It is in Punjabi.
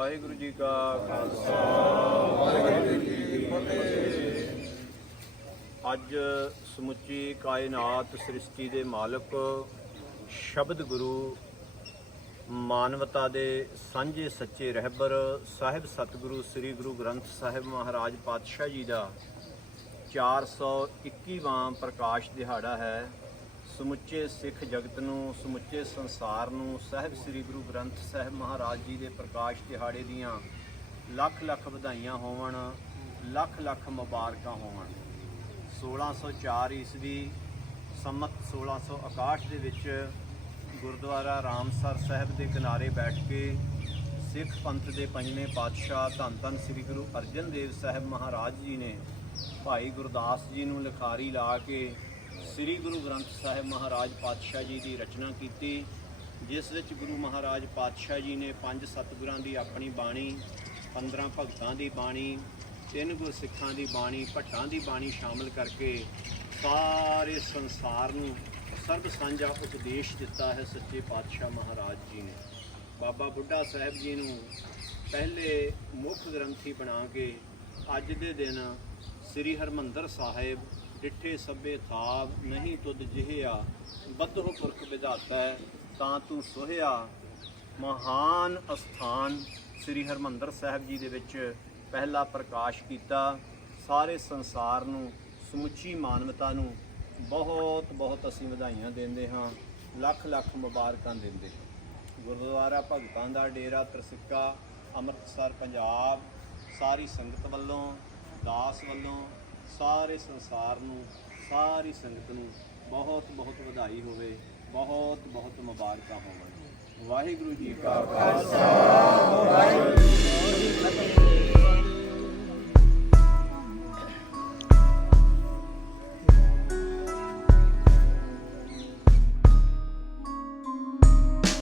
ਵਾਹਿਗੁਰੂ ਜੀ ਕਾ ਖਾਲਸਾ। ਵਾਹਿਗੁਰੂ ਜੀ ਕੀ ਫਤਿਹ ਅੱਜ ਸਮੁੱਚੀ ਕਾਇਨਾਤ ਸ੍ਰਿਸ਼ਟੀ ਦੇ ਮਾਲਕ ਸ਼ਬਦ ਗੁਰੂ ਮਾਨਵਤਾ ਦੇ ਸਾਂਝੇ ਸੱਚੇ ਰਹਿਬਰ ਸਾਹਿਬ ਸਤਿਗੁਰੂ ਸ੍ਰੀ ਗੁਰੂ ਗ੍ਰੰਥ ਸਾਹਿਬ ਮਹਾਰਾਜ ਪਾਤਸ਼ਾਹ ਜੀ ਦਾ 421ਵਾਂ ਪ੍ਰਕਾਸ਼ ਦਿਹਾੜਾ ਹੈ। ਸਮੁੱਚੇ ਸਿੱਖ ਜਗਤ ਨੂੰ, ਸਮੁੱਚੇ ਸੰਸਾਰ ਨੂੰ, ਸਾਹਿਬ ਸ੍ਰੀ ਗੁਰੂ ਗ੍ਰੰਥ ਸਾਹਿਬ ਮਹਾਰਾਜ ਜੀ ਦੇ ਪ੍ਰਕਾਸ਼ ਦਿਹਾੜੇ ਦੀਆਂ ਲੱਖ ਲੱਖ ਵਧਾਈਆਂ ਹੋਵਣ, ਲੱਖ ਲੱਖ ਮੁਬਾਰਕਾਂ ਹੋਵਣ। 1604 ਈਸਵੀ ਸੰਮਤ 1661 ਦੇ ਵਿੱਚ ਗੁਰਦੁਆਰਾ ਰਾਮਸਰ ਸਾਹਿਬ ਦੇ ਕਿਨਾਰੇ ਬੈਠ ਕੇ ਸਿੱਖ ਪੰਥ ਦੇ ਪੰਜਵੇਂ ਪਾਤਸ਼ਾਹ ਧੰਨ ਧੰਨ ਸ੍ਰੀ ਗੁਰੂ ਅਰਜਨ ਦੇਵ ਸਾਹਿਬ ਮਹਾਰਾਜ ਜੀ ਨੇ ਭਾਈ ਗੁਰਦਾਸ ਜੀ ਨੂੰ ਲਿਖਾਰੀ ਲਾ ਕੇ ਸ੍ਰੀ ਗੁਰੂ ਗ੍ਰੰਥ ਸਾਹਿਬ ਮਹਾਰਾਜ ਪਾਤਸ਼ਾਹ ਜੀ ਦੀ ਰਚਨਾ ਕੀਤੀ, ਜਿਸ ਵਿੱਚ ਗੁਰੂ ਮਹਾਰਾਜ ਪਾਤਸ਼ਾਹ ਜੀ ਨੇ ਪੰਜ ਸਤਿਗੁਰਾਂ ਦੀ ਆਪਣੀ ਬਾਣੀ 15 ਭਗਤਾਂ ਦੀ ਬਾਣੀ, ਤਿੰਨ ਗੁਰਸਿੱਖਾਂ ਦੀ ਬਾਣੀ, ਭੱਟਾਂ ਦੀ ਬਾਣੀ ਸ਼ਾਮਲ ਕਰਕੇ ਸਾਰੇ ਸੰਸਾਰ ਨੂੰ ਸਰਬ ਸਾਂਝਾ ਉਪਦੇਸ਼ ਦਿੱਤਾ ਹੈ ਸੱਚੇ ਪਾਤਸ਼ਾਹ ਮਹਾਰਾਜ ਜੀ ਨੇ। ਬਾਬਾ ਬੁੱਢਾ ਸਾਹਿਬ ਜੀ ਨੂੰ ਪਹਿਲੇ ਮੁੱਖ ਗ੍ਰੰਥੀ ਬਣਾ ਕੇ ਅੱਜ ਦੇ ਦਿਨ ਸ੍ਰੀ ਹਰਮੰਦਰ ਸਾਹਿਬ ਡਿੱਠੇ ਸਭੇ ਥਾਵ ਨਹੀਂ ਤੁਧ ਜਿਹਿਆ, ਬੱਧੋ ਪੁਰਖ ਵਿਧਾਤਾ, ਤਾਂ ਤੂੰ ਸੋਹਿਆ। ਮਹਾਨ ਅਸਥਾਨ ਸ੍ਰੀ ਹਰਮੰਦਰ ਸਾਹਿਬ ਜੀ ਦੇ ਵਿੱਚ ਪਹਿਲਾ ਪ੍ਰਕਾਸ਼ ਕੀਤਾ। ਸਾਰੇ ਸੰਸਾਰ ਨੂੰ, ਸਮੁੱਚੀ ਮਾਨਵਤਾ ਨੂੰ ਬਹੁਤ ਬਹੁਤ ਅਸੀਂ ਵਧਾਈਆਂ ਦਿੰਦੇ ਹਾਂ, ਲੱਖ ਲੱਖ ਮੁਬਾਰਕਾਂ ਦਿੰਦੇ ਹਾਂ। ਗੁਰਦੁਆਰਾ ਭਗਤਾਂ ਦਾ ਡੇਰਾ ਤਰਸਿੱਕਾ, ਅੰਮ੍ਰਿਤਸਰ, ਪੰਜਾਬ, ਸਾਰੀ ਸੰਗਤ ਵੱਲੋਂ, ਦਾਸ ਵੱਲੋਂ ਸਾਰੇ ਸੰਸਾਰ ਨੂੰ, ਸਾਰੀ ਸੰਗਤ ਨੂੰ ਬਹੁਤ ਬਹੁਤ ਵਧਾਈ ਹੋਵੇ, ਬਹੁਤ ਬਹੁਤ ਮੁਬਾਰਕਾਂ ਹੋਵਣ ਵਾਹਿਗੁਰੂ ਜੀ ਕਾ ਖਾਲਸਾ।